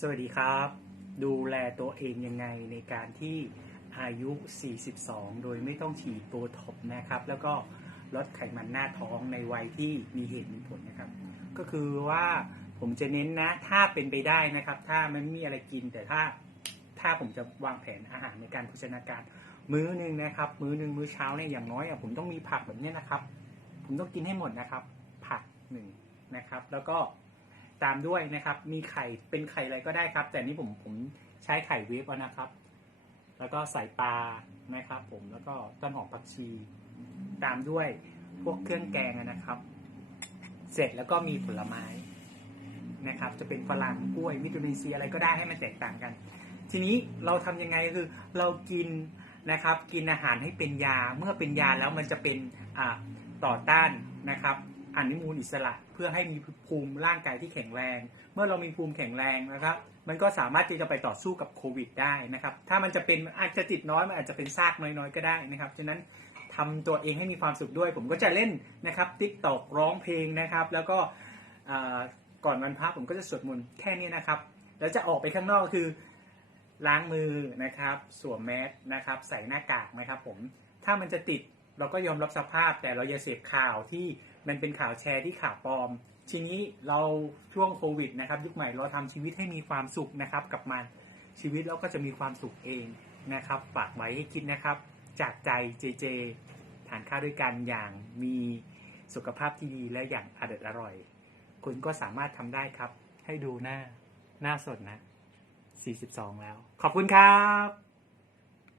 สวัสดีครับ ดูแลตัวเองยังไงในการที่อายุ 42 โดยไม่ต้องฉีดโบท็อกนะครับ แล้วก็ลดไขมันหน้าท้องในวัยที่มีเหตุมีผลนะครับ ก็คือว่าผมจะเน้นนะ ถ้าเป็นไปได้นะครับ ถ้ามันไม่มีอะไรกินแต่ถ้าถ้าผมจะวางแผนอาหารในการโภชนาการ มื้อหนึ่งนะครับ มื้อหนึ่งมื้อเช้าเนี่ยอย่างน้อยผมต้องมีผักแบบนี้นะครับ ผมต้องกินให้หมดนะครับ ผักหนึ่งนะครับ แล้วก็ ตามด้วยนะครับ มีไข่เป็นไข่อะไรก็ได้ครับ แต่นี่ผมผมใช้ไข่เวฟนะครับ แล้วก็ใส่ปลานะครับ ผมแล้วก็ต้นหอมผักชี ตามด้วยพวกเครื่องแกงนะครับ เสร็จแล้วก็มีผลไม้นะครับ จะเป็นฝรั่งกล้วยวิตามินซีอะไรก็ได้ให้มันแตกต่างกัน ทีนี้เราทำยังไงคือเรากินนะครับ กินอาหารให้เป็นยาเมื่อเป็นยาแล้วมันจะเป็นต่อต้านนะครับ อนุมูลอิสระ เพื่อให้มีภูมิร่างกายที่แข็งแรง เมื่อเรามีภูมิแข็งแรงนะครับ มันก็สามารถที่จะไปต่อสู้กับโควิดได้นะครับ ถ้ามันจะเป็นอาจจะติดน้อยมันอาจจะเป็นซากน้อยๆก็ได้นะครับฉะนั้นทำตัวเองให้มีความสุขด้วย ผมก็จะเล่นนะครับติ๊กตอกร้องเพลงนะครับ แล้วก็ก่อนวันพระผมก็จะสวดมนต์แค่นี้นะครับ แล้วจะออกไปข้างนอกคือล้างมือนะครับ สวมแมสนะครับ ใส่หน้ากากนะครับผมถ้ามันจะติด เราก็ยอมรับสภาพแต่เราอย่าเสพข่าวที่มันเป็นข่าวแชร์ที่ข่าวปลอม ทีนี้เราช่วงโควิดนะครับ ยุคใหม่เราทำชีวิตให้มีความสุขนะครับ กับมันชีวิตเราก็จะมีความสุขเองนะครับฝากไว้ให้คิดนะครับ จากใจเจเจทานข้าวด้วยกันอย่างมีสุขภาพที่ดีและอย่างอร่อยอร่อย คุณก็สามารถทำได้ครับ ให้ดูหน้าหน้าสดนะ 42 แล้ว ขอบคุณครับ